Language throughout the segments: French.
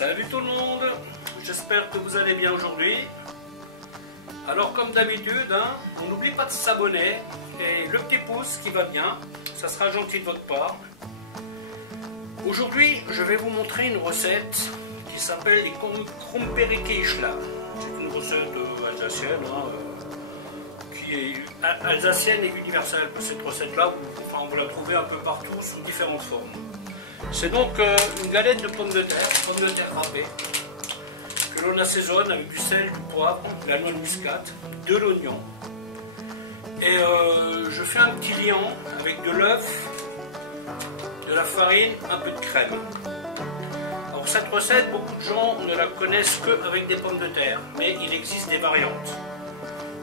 Salut tout le monde, j'espère que vous allez bien aujourd'hui. Alors comme d'habitude, on n'oublie pas de s'abonner et le petit pouce qui va bien, ça sera gentil de votre part. Aujourd'hui, je vais vous montrer une recette qui s'appelle les Krumperikishla. C'est une recette alsacienne, qui est alsacienne et universelle. Cette recette-là, vous la trouvez un peu partout sous différentes formes. C'est donc une galette de pommes de terre râpées, que l'on assaisonne avec du sel, du poivre, de la noix de muscade, de l'oignon. Et je fais un petit liant avec de l'œuf, de la farine, un peu de crème. Alors cette recette, beaucoup de gens ne la connaissent qu'avec des pommes de terre, mais il existe des variantes.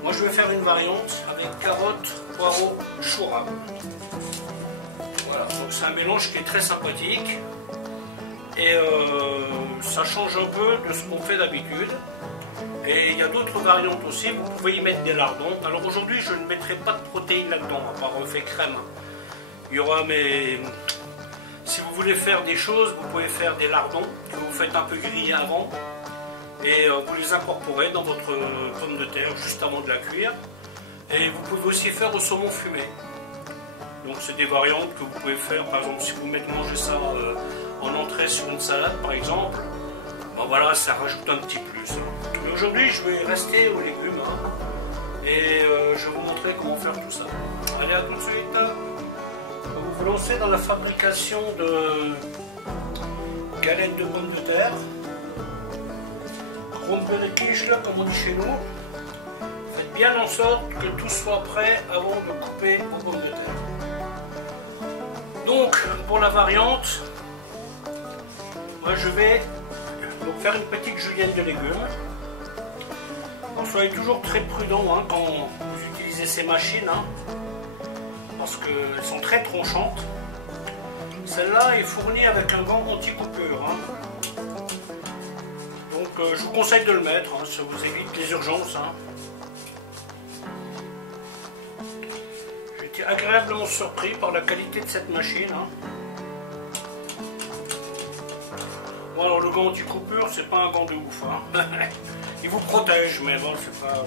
Moi je vais faire une variante avec carottes, poireaux, chou râpe. Voilà, donc c'est un mélange qui est très sympathique et ça change un peu de ce qu'on fait d'habitude. Et il y a d'autres variantes aussi, vous pouvez y mettre des lardons. Alors aujourd'hui je ne mettrai pas de protéines là-dedans, à part fait crème. Il y aura si vous voulez faire des choses, vous pouvez faire des lardons que vous faites un peu griller avant et vous les incorporez dans votre pomme de terre juste avant de la cuire. Et vous pouvez aussi faire au saumon fumé. Donc c'est des variantes que vous pouvez faire, par exemple si vous mangez ça en entrée sur une salade par exemple, ben voilà, ça rajoute un petit plus. Mais aujourd'hui je vais rester aux légumes et je vais vous montrer comment faire tout ça. Allez, à tout de suite. Vous vous lancez dans la fabrication de galettes de pommes de terre, Krumperikishla comme on dit chez nous. Faites bien en sorte que tout soit prêt avant de couper vos pommes de terre. Donc pour la variante, moi je vais faire une petite julienne de légumes. Donc, soyez toujours très prudent quand vous utilisez ces machines, parce qu'elles sont très tranchantes. Celle-là est fournie avec un gant anti-coupure. Donc je vous conseille de le mettre, ça vous évite les urgences. J'ai été agréablement surpris par la qualité de cette machine. Bon, alors le gant anti-coupure, c'est pas un gant de ouf. Il vous protège, mais bon, c'est pas...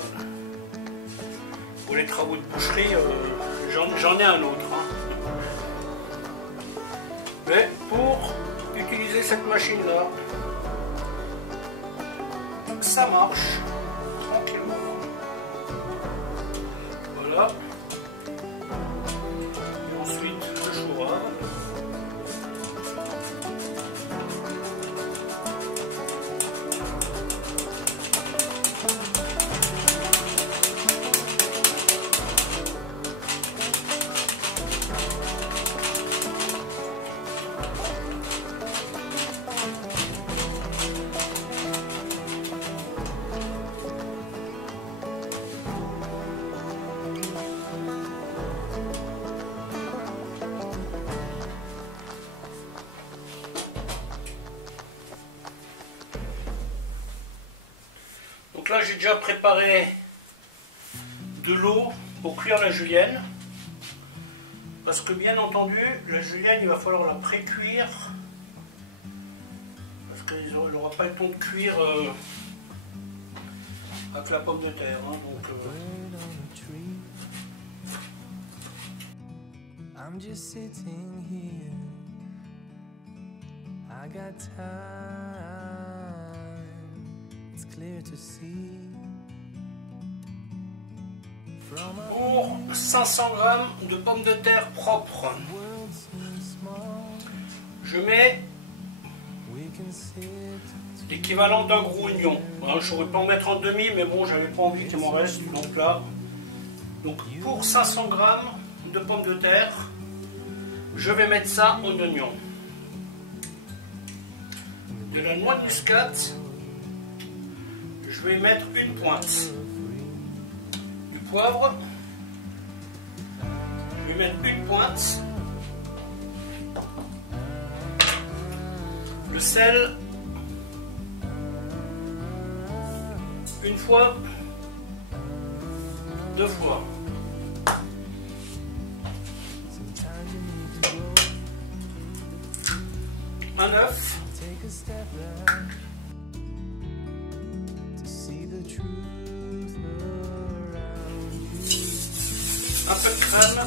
Pour les travaux de boucherie, j'en ai un autre. Mais pour utiliser cette machine-là, ça marche tranquillement. Voilà. Et ensuite, le chou râpe. Donc là j'ai déjà préparé de l'eau pour cuire la julienne, parce que bien entendu la julienne il va falloir la pré-cuire, parce qu'il n'aura pas le temps de cuire avec la pomme de terre. I'm just sitting here, I got time, it's clear to see. Pour 500 g de pommes de terre propres, je mets l'équivalent d'un gros oignon. J'aurais pu en mettre en demi, mais bon, j'avais pas envie qu'il m'en reste. Donc là, pour 500 g de pommes de terre, je vais mettre ça en oignon. De la noix de muscade, je vais mettre une pointe. Du poivre, je vais mettre une pointe. Le sel, une fois, deux fois. Un œuf. Un peu de crème.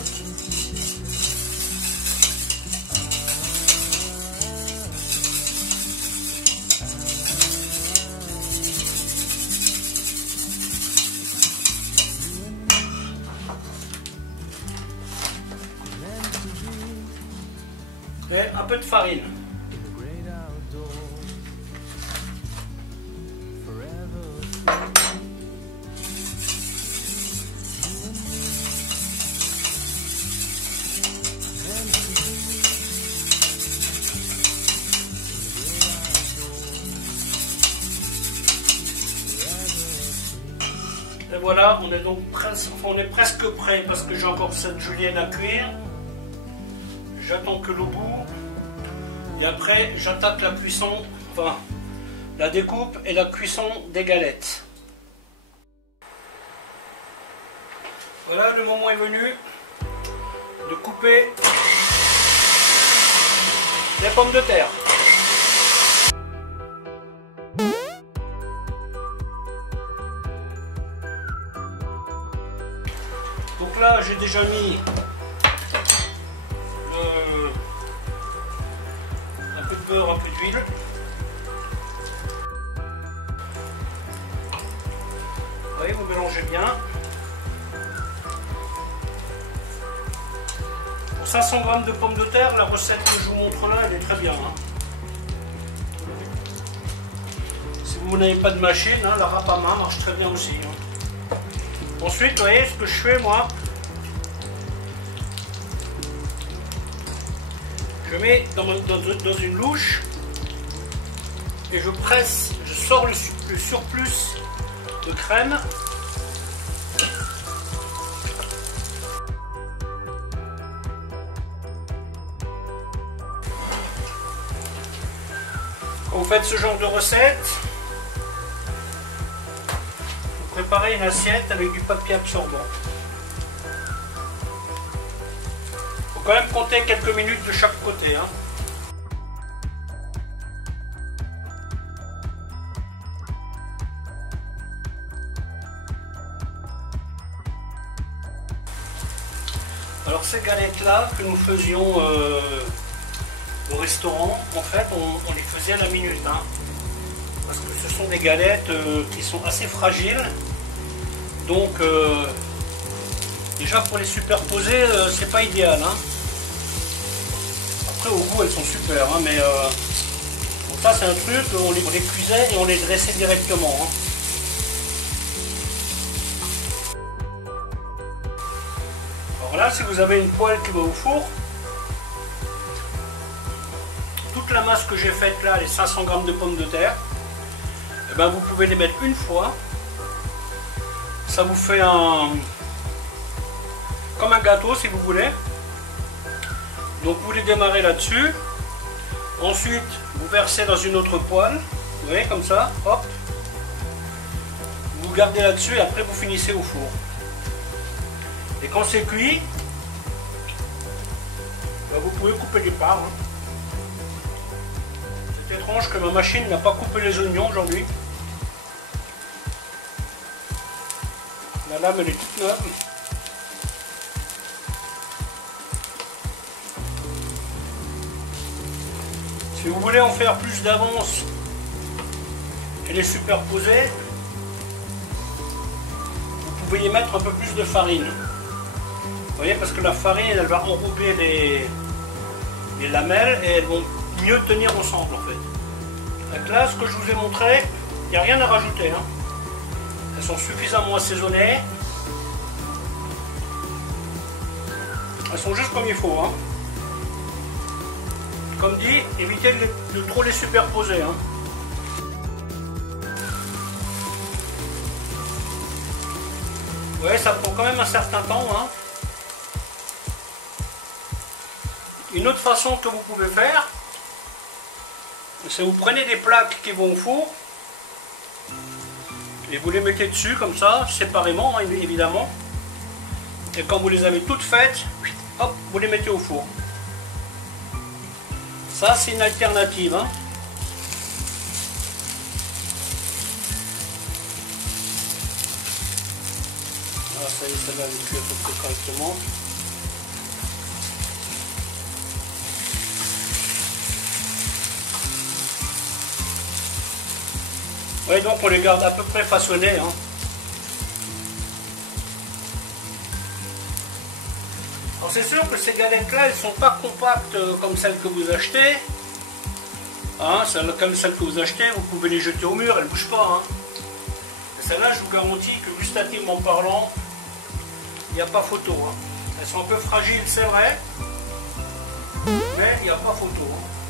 Et un peu de farine. Et voilà, on est donc presque prêt parce que j'ai encore cette julienne à cuire. J'attends que l'eau bout. Et après, j'attaque la cuisson, enfin, la découpe et la cuisson des galettes. Voilà, le moment est venu de couper les pommes de terre. Donc là, j'ai déjà mis un peu de beurre, un peu d'huile. Vous voyez, vous mélangez bien. Pour 500 g de pommes de terre, la recette que je vous montre là, elle est très bien. Si vous n'avez pas de machine, la râpe à main marche très bien aussi. Ensuite, vous voyez ce que je fais moi. Je mets dans une louche et je presse, je sors le surplus de crème. Quand vous faites ce genre de recette, vous préparez une assiette avec du papier absorbant. Il faut quand même compter quelques minutes de chaque côté. Alors ces galettes-là que nous faisions au restaurant, en fait, on les faisait à la minute. Parce que ce sont des galettes qui sont assez fragiles. Donc, déjà pour les superposer, c'est pas idéal. Après, au goût, elles sont super. Mais donc ça, c'est un truc, on les cuisait et on les dressait directement. Alors là, si vous avez une poêle qui va au four, toute la masse que j'ai faite là, les 500 g de pommes de terre, eh ben, vous pouvez les mettre une fois. Ça vous fait comme un gâteau si vous voulez. Donc vous les démarrez là-dessus. Ensuite, vous versez dans une autre poêle. Vous voyez, comme ça, hop. Vous gardez là-dessus et après vous finissez au four. Et quand c'est cuit, ben, vous pouvez couper les parts. C'est étrange que ma machine n'a pas coupé les oignons aujourd'hui. La lame elle est toute neuve. Si vous voulez en faire plus d'avance et les superposer, vous pouvez y mettre un peu plus de farine. Vous voyez, parce que la farine elle va enrober les lamelles et elles vont mieux tenir ensemble en fait. Donc là, ce que je vous ai montré, il n'y a rien à rajouter. Elles sont suffisamment assaisonnées. Elles sont juste comme il faut. Comme dit, évitez de trop les superposer. Ouais, ça prend quand même un certain temps. Une autre façon que vous pouvez faire, c'est vous prenez des plaques qui vont au four. Et vous les mettez dessus comme ça, séparément évidemment. Et quand vous les avez toutes faites, hop, vous les mettez au four. Ça c'est une alternative. ça y est, celle-là elle est cuite à peu près correctement. Oui, donc on les garde à peu près façonnés. Hein. Alors c'est sûr que ces galettes-là, elles ne sont pas compactes comme celles que vous achetez. Hein, comme celles que vous achetez, vous pouvez les jeter au mur, elles ne bougent pas. Hein. Celles-là, je vous garantis que gustativement parlant, il n'y a pas photo. Hein. Elles sont un peu fragiles, c'est vrai, mais il n'y a pas photo. Hein.